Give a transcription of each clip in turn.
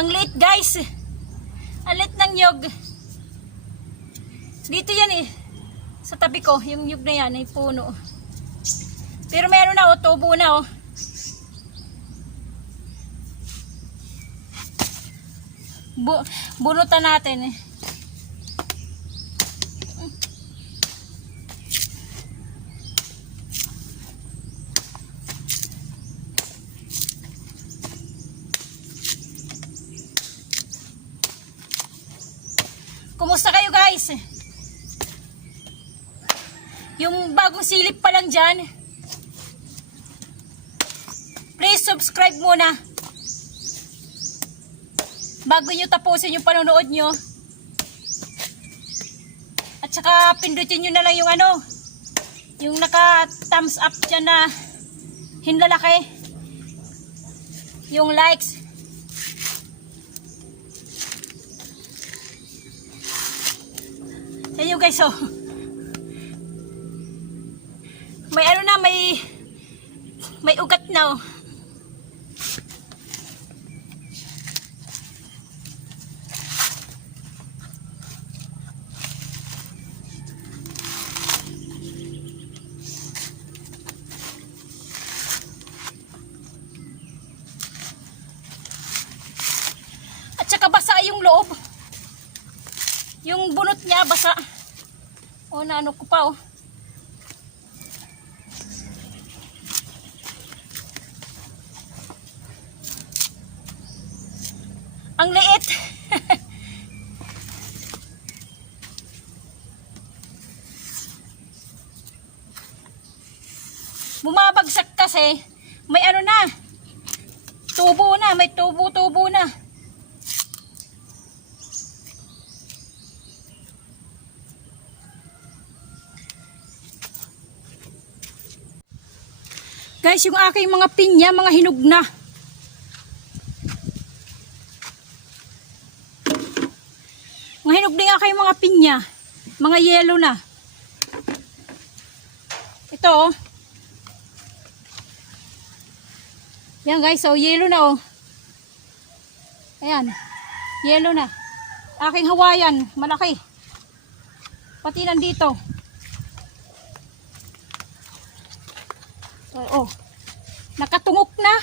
Ang late guys. Ang late ng nyog. Dito yan eh. Sa tabi ko, yung nyug na yan ay puno. Pero meron na oh, tubo na oh. Bu bunutan natin eh. Guys? Yung bagong silip pa lang dyan. Please subscribe muna. Bago nyo tapusin yung panonood nyo. At saka pindutin nyo na lang yung ano. Yung naka thumbs up dyan na hinlalaki. Yung likes. Ayun guys, oh. May ano na, may may ugat na, oh. O naano ko pa oh. Ang liit. Bumabagsak kasi may ano na. Tubo na, may tubo-tubo na. Guys, yung aking mga pinya, mga hinog na. Mga hinog din aking mga pinya. Mga yellow na. Ito oh. Yan guys, so yellow na oh. Ayan. Yellow na. Aking Hawaiian, malaki. Pati nandito. Oh, oh. Nakatungok na.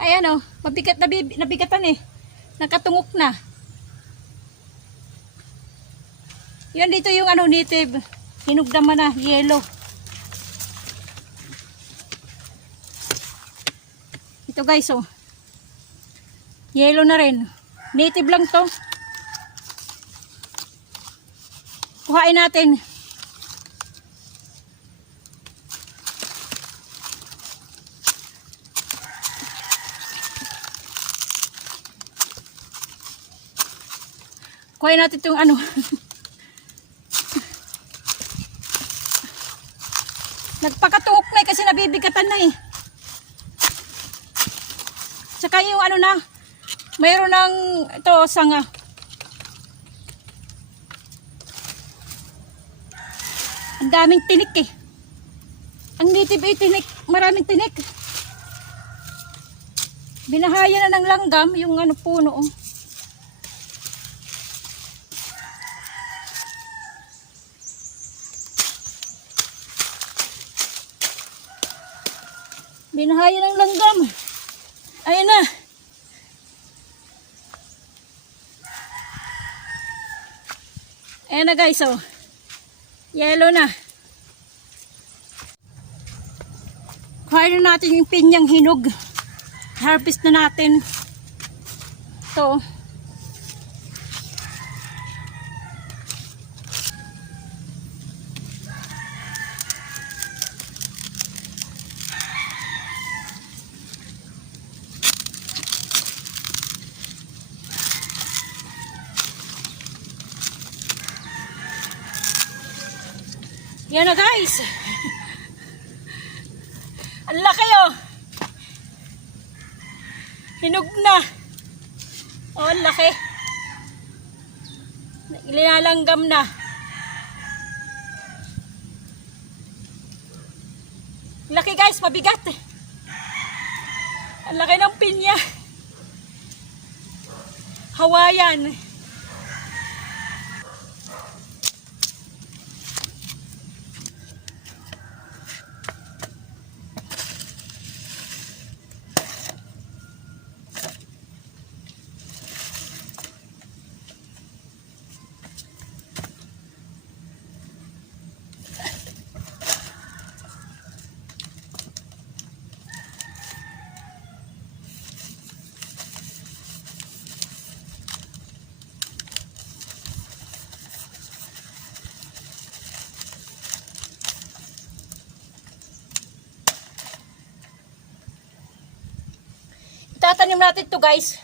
Ayan oh, mabigat na nabigatan eh. Nakatungok na. Yan dito yung ano native. Hinog naman na, yellow. Ito guys oh. Yellow na rin. Native lang to. Kuhain natin. Kuhain natin itong ano. Nagpakatuok na eh, kasi nabibigatan na eh. Tsaka yung ano na, mayroon ng ito sanga. Ang daming tinik eh. Ang native ay tinik, maraming tinik. Binahaya na ng langgam yung ano puno. Oh. Binahaya ng langgam. Ayun na. Ayan na guys, oh. Yellow na. Kuhain na natin yung pinyang hinog. Harvest na natin. Ito. oh. Yan na guys. Ang laki oh. Hinog na. Oh, ang laki. Linalanggam na. Laki guys, mabigat. Ang laki ng pinya. Hawaiian. Tatanim natin to guys.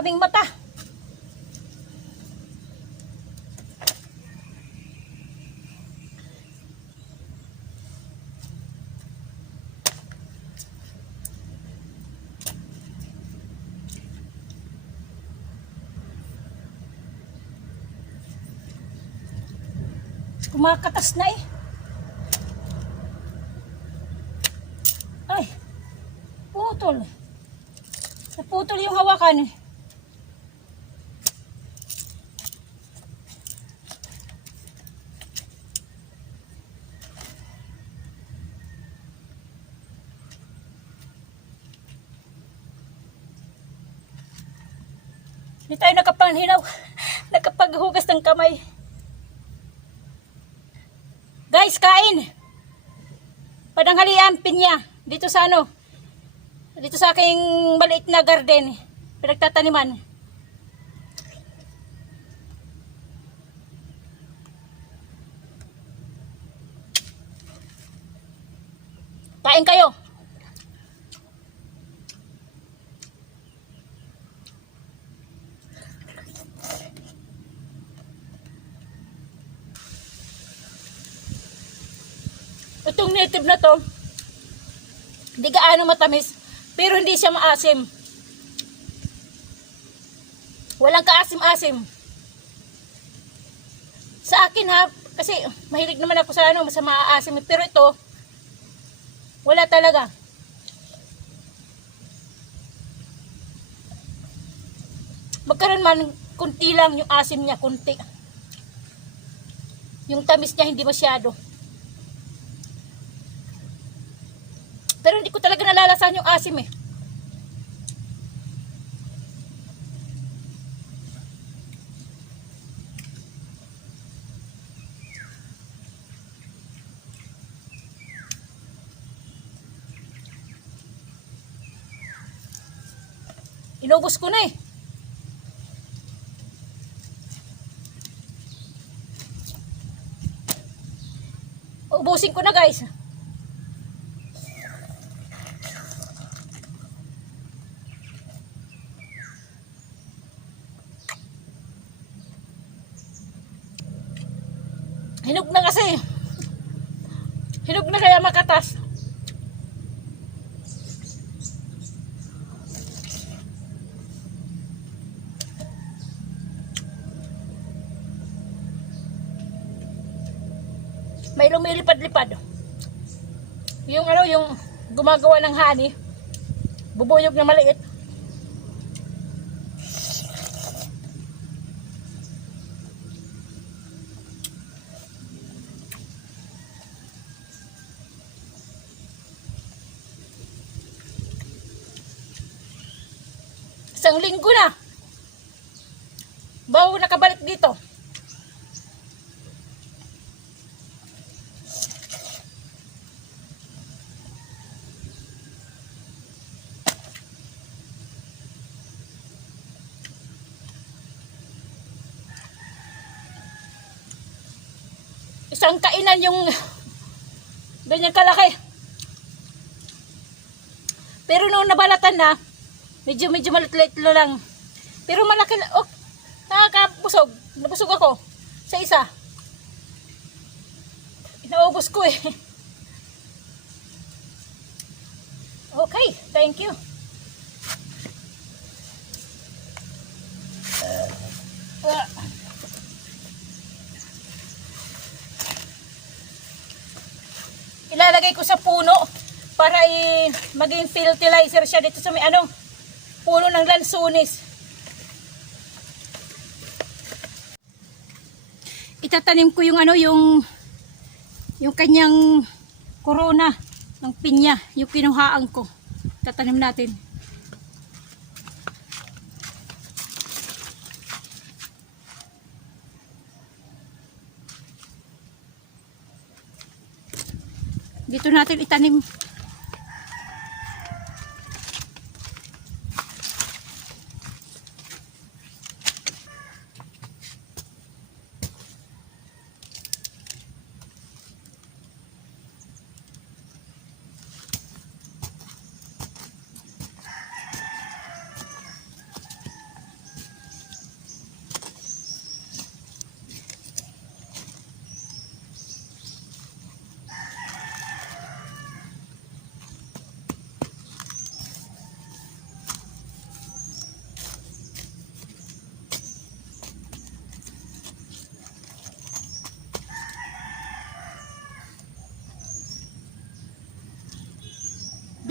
Maraming mata. Kumakatas na eh. Ay, putol. Naputol yung hawakan eh. Hindi tayo nakapanghinaw. Nakapaghugas ng kamay. Guys, kain! Padanghalian, pinya. Dito sa ano? Dito sa aking maliit na garden. Pinagtataniman. Kain kayo. Itong native na to, hindi gaano matamis, pero hindi siya maasim. Walang kaasim-asim. Sa akin ha, kasi mahilig naman ako sa ano, sa maaasim, pero ito, wala talaga. Magkaroon man, kunti lang yung asim niya, kunti. Yung tamis niya hindi masyado. Pero hindi ko talaga nalalasan yung asim eh. Inubos ko na eh. Ubusin ko na guys. Hinog na kasi. Hinog na kaya makatas. May lumilipad-lipad. Yung ano, yung gumagawa ng honey. Bubuyog na maliit. Isang linggo na. Bago nakabalik dito. Isang kainan yung ganyan kalaki. Pero nung nabalatan na, medyo medyo malit-lit lang. Pero malaki, na- oh, nakakabusog. Nabusog ako sa isa. Inaubos ko eh. Okay, thank you. Uh, ilalagay ko sa puno para i maging fertilizer siya dito sa may ano puno ng lansunis. Itatanim ko yung ano yung yung kanyang corona ng pinya, yung kinuhaan ko. Tatanim natin. Dito natin itanim.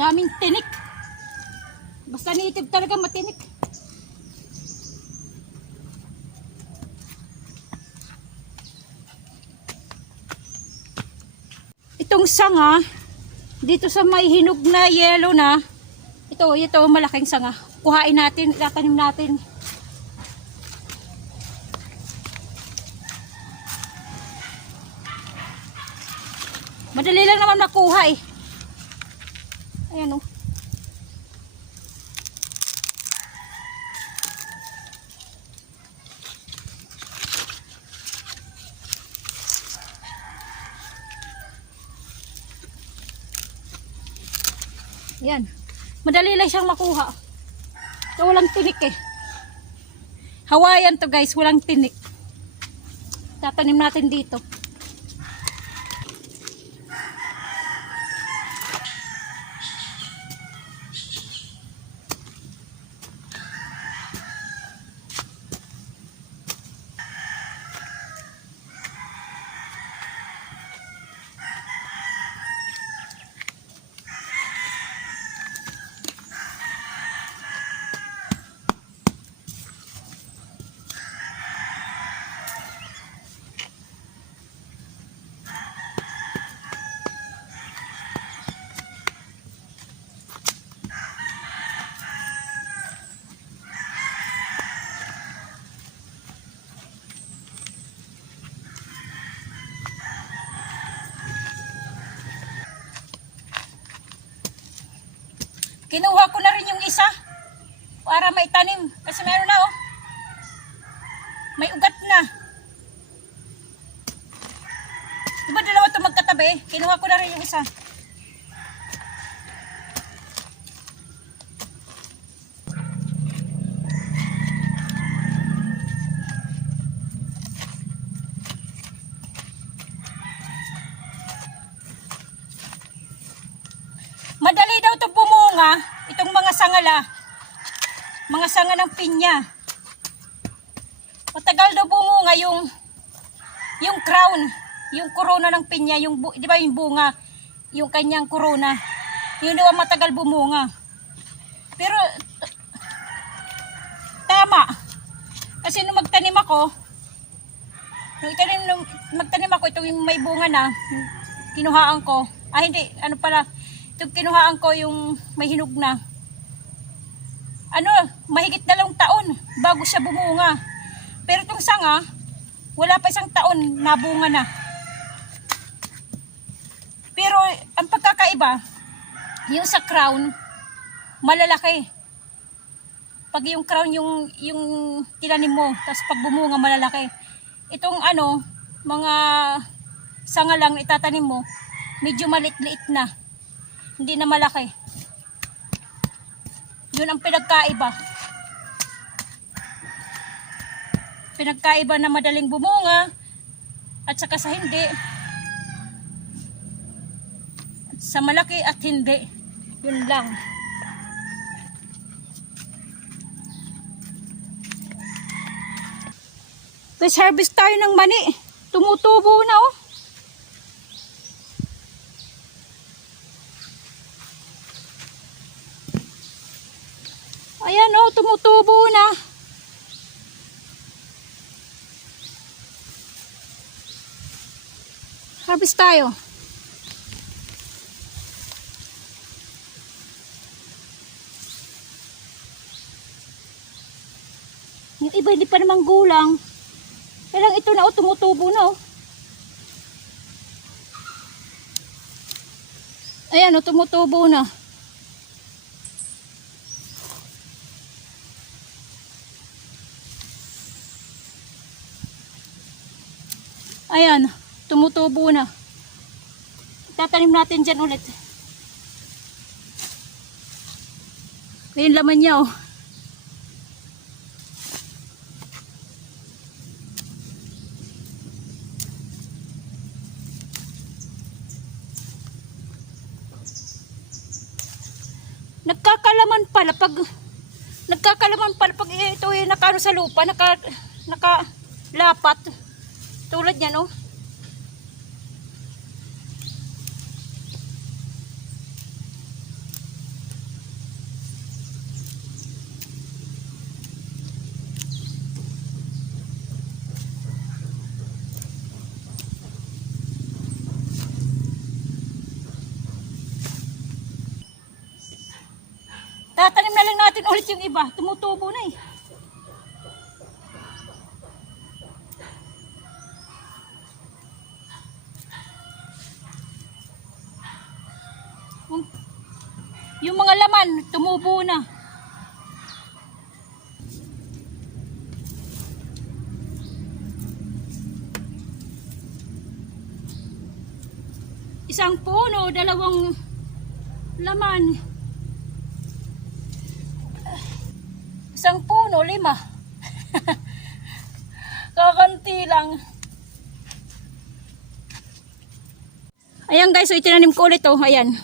Daming tinik. Basta native talaga matinik. Itong sanga, dito sa may hinog na yellow na, ito, ito, malaking sanga. Kuhain natin, itatanim natin. Madali lang naman makuha eh. Ayan oh. o. Yan. Madali lang siyang makuha. So, walang tinik eh. Hawaiian to guys, walang tinik. Tatanim natin dito. Kinuha ko na rin yung isa para maitanim. Kasi meron na oh. May ugat na. Diba dalawa ito magkatabi? Kinuha ko na rin yung isa. Madali daw ito bumunga, itong mga sangala. Mga sanga ng pinya. Matagal daw bumunga yung yung crown, yung corona ng pinya, yung 'di ba yung bunga, yung kanyang corona. Yun daw matagal bumunga. Pero tama. Kasi nung magtanim ako, nung itanim, nung magtanim ako, itong yung may bunga na, kinuhaan ko. Ah, hindi, ano pala, itong kinuhaan ko yung may hinog na. Ano, mahigit dalawang taon bago siya bumunga. Pero itong sanga, wala pa isang taon nabunga na. Pero ang pagkakaiba, yung sa crown, malalaki. Pag yung crown yung yung tinanim mo, tapos pag bumunga malalaki. Itong ano, mga sanga lang itatanim mo, medyo malit-liit na. Hindi na malaki. Yun ang pinagkaiba. Pinagkaiba na madaling bumunga at saka sa hindi. Sa malaki at hindi. Yun lang. Let's harvest tayo ng mani. Tumutubo na oh. Ayan oh, tumutubo na. Harvest tayo. Yung iba hindi pa naman gulang. Kailang ito na oh, tumutubo na oh. Ayan oh, tumutubo na. Ayan, tumutubo na. Tatanim natin dyan ulit. Ayun laman niya oh. Nagkakalaman pala pag nagkakalaman pala pag ito ay nakano sa lupa, naka nakalapat. Tulad niyan, oh. Tatanim na lang natin ulit yung iba. Tumutubo na eh. Tumubo na. Isang puno, dalawang laman. Isang puno, lima. Kakanti lang. Ayan guys, so itinanim ko ulit oh. Ayan.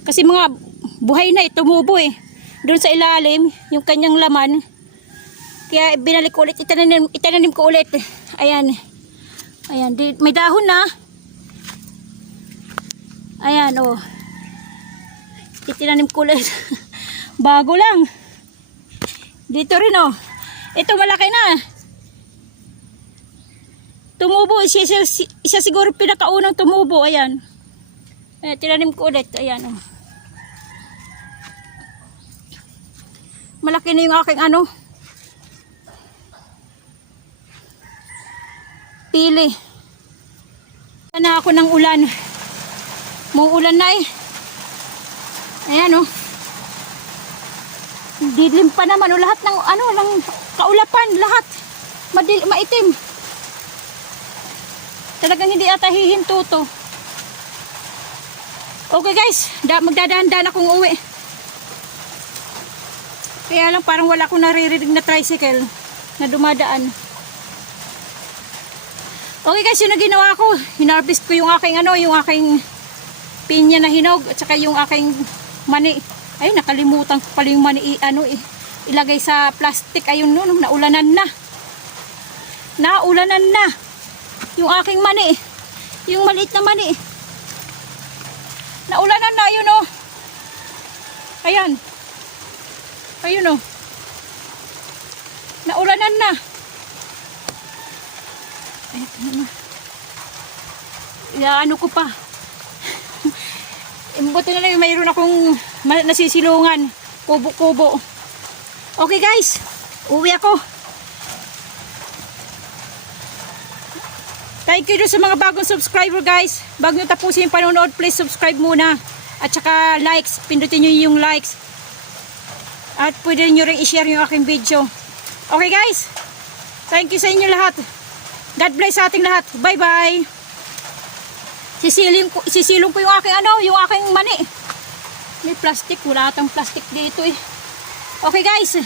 Kasi mga buhay na eh, tumubo eh. Doon sa ilalim, yung kanyang laman. Kaya binalik ulit, itinanim, itinanim ko ulit. Ayan. Ayan, di, may dahon na. Ayan oh. Itinanim ko ulit. Bago lang. Dito rin oh. Ito malaki na. Tumubo. Siya, siya, siya siguro pinakaunang tumubo. Ayan. Eh, tinanim ko ulit. Ayan oh. Malaki na yung aking ano. Pili. Sana ako ng ulan. Muulan na eh. Ayan oh. Dilim pa naman o lahat ng ano lang kaulapan lahat madil maitim. Talagang hindi ata hihinto to. Okay guys, da magdadaan-daan akong uwi. Kaya lang parang wala akong naririnig na tricycle na dumadaan. Okay guys, yun na ginawa ko. Hinarvest ko yung aking ano, yung aking pinya na hinog at saka yung aking mani. Ay, nakalimutan ko pala yung mani, ano, i- ilagay sa plastic. Ayun no, naulanan na. Naulanan na. Yung aking mani. Yung maliit na mani. Naulanan na, ayun oh. Ayan. Ayun oh. Naulanan na. Ay, ano. Ya, ano ko pa. Buti na lang mayroon akong nasisilungan. Kubo-kubo. Okay guys, uwi ako. Thank you sa mga bagong subscriber guys. Bago nyo tapusin yung panonood, please subscribe muna. At saka likes, pindutin nyo yung likes. At pwede nyo rin i-share yung aking video. Okay guys, thank you sa inyo lahat. God bless sa ating lahat. Bye bye. Sisilin ko, sisilong ko yung aking ano, yung aking mani. May plastic, wala atang plastic dito eh. Okay guys,